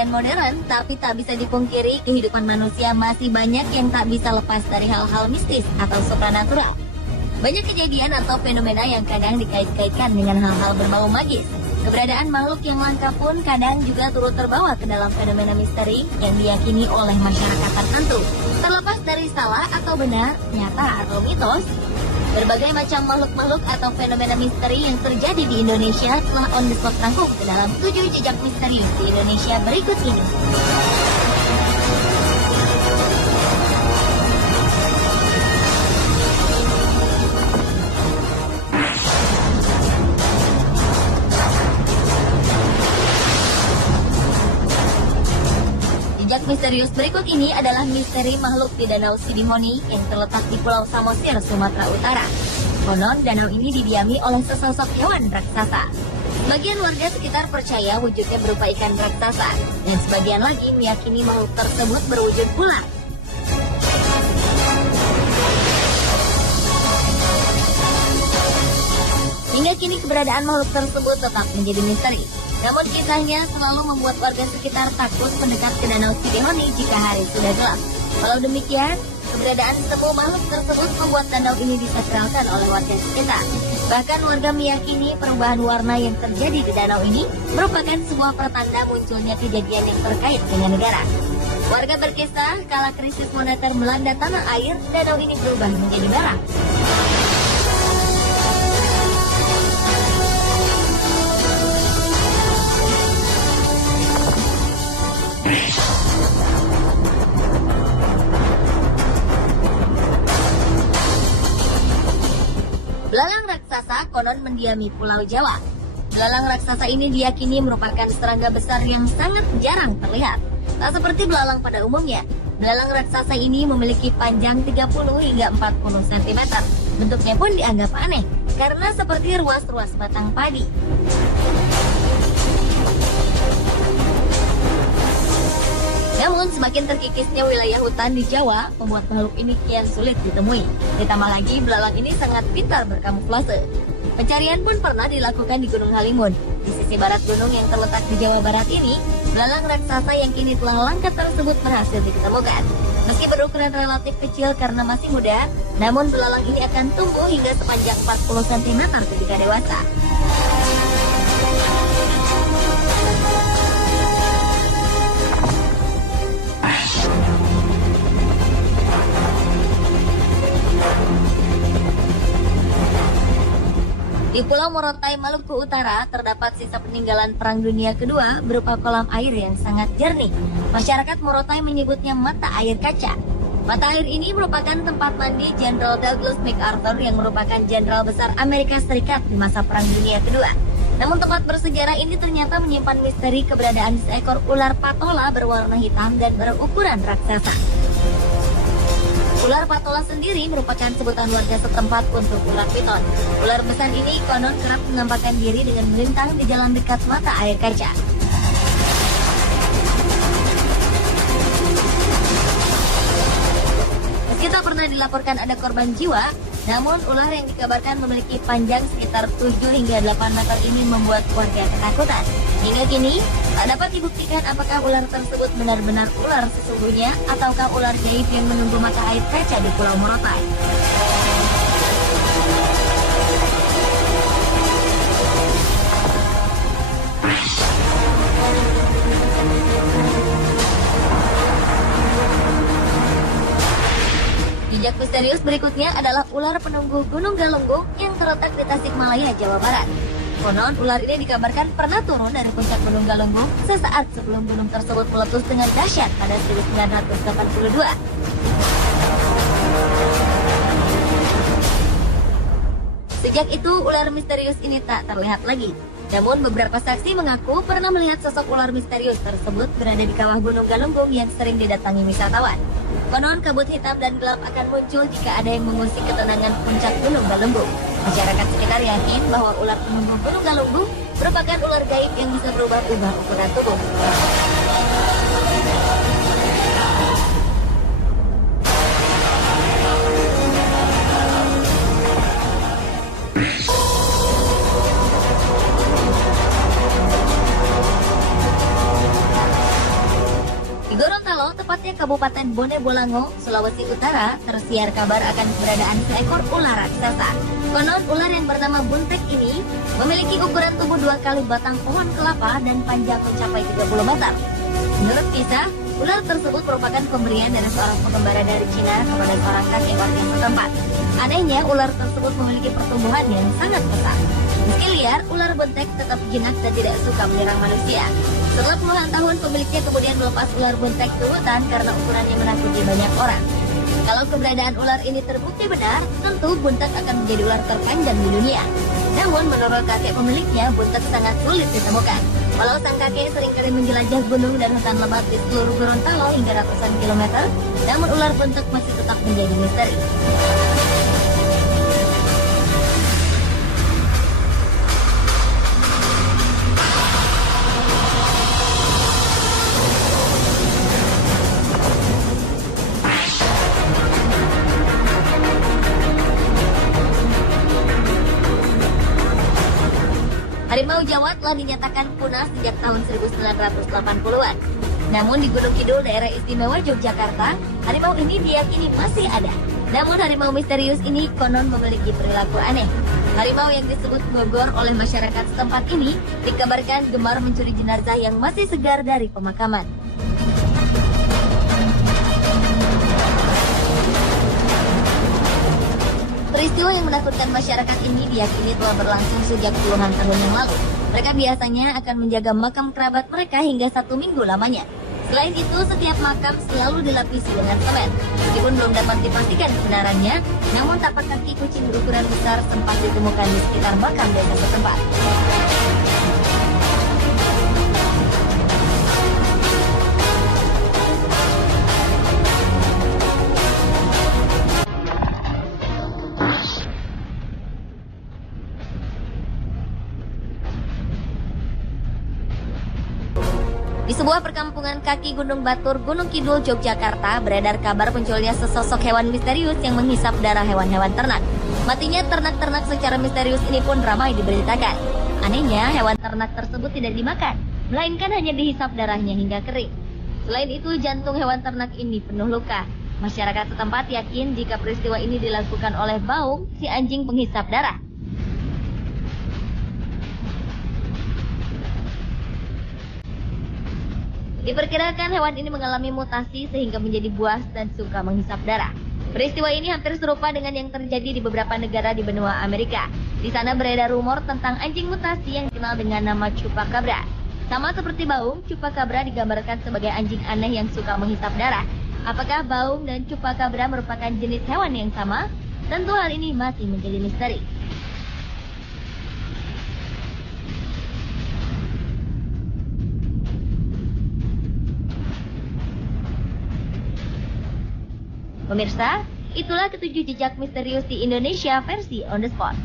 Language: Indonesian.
dan modern, tapi tak bisa dipungkiri kehidupan manusia masih banyak yang tak bisa lepas dari hal-hal mistis atau supranatural. Banyak kejadian atau fenomena yang kadang dikait-kaitkan dengan hal-hal berbau magis. Keberadaan makhluk yang langka pun kadang juga turut terbawa ke dalam fenomena misteri yang diyakini oleh masyarakat tertentu. Terlepas dari salah atau benar, nyata atau mitos, berbagai macam makhluk-makhluk atau fenomena misteri yang terjadi di Indonesia telah on the spot rangkum ke dalam 7 jejak misterius di Indonesia berikut ini. Jejak misterius berikut ini adalah misteri makhluk di Danau Sidihoni yang terletak di Pulau Samosir, Sumatera Utara. Konon, danau ini didiami oleh sesosok hewan raksasa. Sebagian warga sekitar percaya wujudnya berupa ikan raksasa, dan sebagian lagi meyakini makhluk tersebut berwujud ular. Hingga kini keberadaan makhluk tersebut tetap menjadi misteri. Namun kisahnya selalu membuat warga sekitar takut mendekat ke Danau Sidihoni jika hari sudah gelap. Walau demikian, keberadaan semua makhluk tersebut membuat danau ini disakralkan oleh warga sekitar. Bahkan warga meyakini perubahan warna yang terjadi di danau ini merupakan sebuah pertanda munculnya kejadian yang terkait dengan negara. Warga berkisah, kala krisis moneter melanda tanah air, danau ini berubah menjadi merah. Belalang raksasa konon mendiami Pulau Jawa. Belalang raksasa ini diyakini merupakan serangga besar yang sangat jarang terlihat. Tak seperti belalang pada umumnya, belalang raksasa ini memiliki panjang 30 hingga 40 cm. Bentuknya pun dianggap aneh, karena seperti ruas-ruas batang padi. Namun semakin terkikisnya wilayah hutan di Jawa, membuat makhluk ini kian sulit ditemui. Ditambah lagi belalang ini sangat pintar berkamuflase. Pencarian pun pernah dilakukan di Gunung Halimun. Di sisi barat gunung yang terletak di Jawa Barat ini, belalang raksasa yang kini telah langka tersebut berhasil ditemukan. Meski berukuran relatif kecil karena masih muda, namun belalang ini akan tumbuh hingga sepanjang 40 cm ketika dewasa. Di Pulau Morotai, Maluku Utara, terdapat sisa peninggalan Perang Dunia Kedua berupa kolam air yang sangat jernih. Masyarakat Morotai menyebutnya mata air kaca. Mata air ini merupakan tempat mandi Jenderal Douglas MacArthur yang merupakan jenderal besar Amerika Serikat di masa Perang Dunia Kedua. Namun tempat bersejarah ini ternyata menyimpan misteri keberadaan seekor ular patola berwarna hitam dan berukuran raksasa. Ular patola sendiri merupakan sebutan warga setempat untuk ular piton. Ular besar ini konon kerap menampakkan diri dengan melintang di jalan dekat mata air kaca. Meski tak pernah dilaporkan ada korban jiwa, namun ular yang dikabarkan memiliki panjang sekitar 7 hingga 8 meter ini membuat warga ketakutan. Hingga kini, tak dapat dibuktikan apakah ular tersebut benar-benar ular sesungguhnya ataukah ular gaib yang menunggu mata air kaca di Pulau Morotai. Jejak misterius berikutnya adalah ular penunggu Gunung Galunggung yang terletak di Tasikmalaya, Jawa Barat. Konon, ular ini dikabarkan pernah turun dari puncak Gunung Galunggung sesaat sebelum gunung tersebut meletus dengan dahsyat pada 1982. Sejak itu, ular misterius ini tak terlihat lagi. Namun, beberapa saksi mengaku pernah melihat sosok ular misterius tersebut berada di kawah Gunung Galunggung yang sering didatangi wisatawan. Konon, kabut hitam dan gelap akan muncul jika ada yang mengusik ketenangan puncak Gunung Galunggung. Masyarakat sekitar yakin bahwa ular penunggu Gunung Galunggung merupakan ular gaib yang bisa berubah-ubah ukuran tubuh. Gorontalo, tepatnya Kabupaten Bone Bolango, Sulawesi Utara, tersiar kabar akan keberadaan seekor ular raksasa. Konon ular yang bernama buntek ini memiliki ukuran tubuh 2 kali batang pohon kelapa dan panjang mencapai 30 meter. Menurut kisah, ular tersebut merupakan pemberian dari seorang pengembara dari Cina kepada seorang kakek warga setempat. Anehnya, ular tersebut memiliki pertumbuhan yang sangat besar. Meski liar, ular buntek tetap jinak dan tidak suka menyerang manusia. Setelah puluhan tahun, pemiliknya kemudian melepas ular buntek ke hutan karena ukurannya menakuti banyak orang. Kalau keberadaan ular ini terbukti benar, tentu buntek akan menjadi ular terpanjang di dunia. Namun, menurut kakek pemiliknya, buntek sangat sulit ditemukan. Walau sang kakek seringkali menjelajah gunung dan hutan lebat di seluruh Gorontalo hingga ratusan kilometer, namun ular buntek masih tetap menjadi misteri. Harimau Jawa telah dinyatakan punah sejak tahun 1980-an. Namun di Gunung Kidul, daerah istimewa Yogyakarta, harimau ini diyakini masih ada. Namun harimau misterius ini konon memiliki perilaku aneh. Harimau yang disebut Gogor oleh masyarakat setempat ini dikabarkan gemar mencuri jenazah yang masih segar dari pemakaman. Peristiwa yang menakutkan masyarakat ini diyakini telah berlangsung sejak puluhan tahun yang lalu. Mereka biasanya akan menjaga makam kerabat mereka hingga 1 minggu lamanya. Selain itu, setiap makam selalu dilapisi dengan semen. Meskipun belum dapat dipastikan kebenarannya, namun tapak kaki kucing berukuran besar sempat ditemukan di sekitar makam desa setempat. Di sebuah perkampungan kaki Gunung Batur, Gunung Kidul, Yogyakarta, beredar kabar munculnya sesosok hewan misterius yang menghisap darah hewan-hewan ternak. Matinya ternak-ternak secara misterius ini pun ramai diberitakan. Anehnya, hewan ternak tersebut tidak dimakan, melainkan hanya dihisap darahnya hingga kering. Selain itu, jantung hewan ternak ini penuh luka. Masyarakat setempat yakin jika peristiwa ini dilakukan oleh Baung, si anjing penghisap darah. Diperkirakan hewan ini mengalami mutasi sehingga menjadi buas dan suka menghisap darah. Peristiwa ini hampir serupa dengan yang terjadi di beberapa negara di benua Amerika. Di sana beredar rumor tentang anjing mutasi yang dikenal dengan nama Chupacabra. Sama seperti Baung, Chupacabra digambarkan sebagai anjing aneh yang suka menghisap darah. Apakah Baung dan Chupacabra merupakan jenis hewan yang sama? Tentu hal ini masih menjadi misteri. Pemirsa, itulah ketujuh jejak misterius di Indonesia versi On The Spot.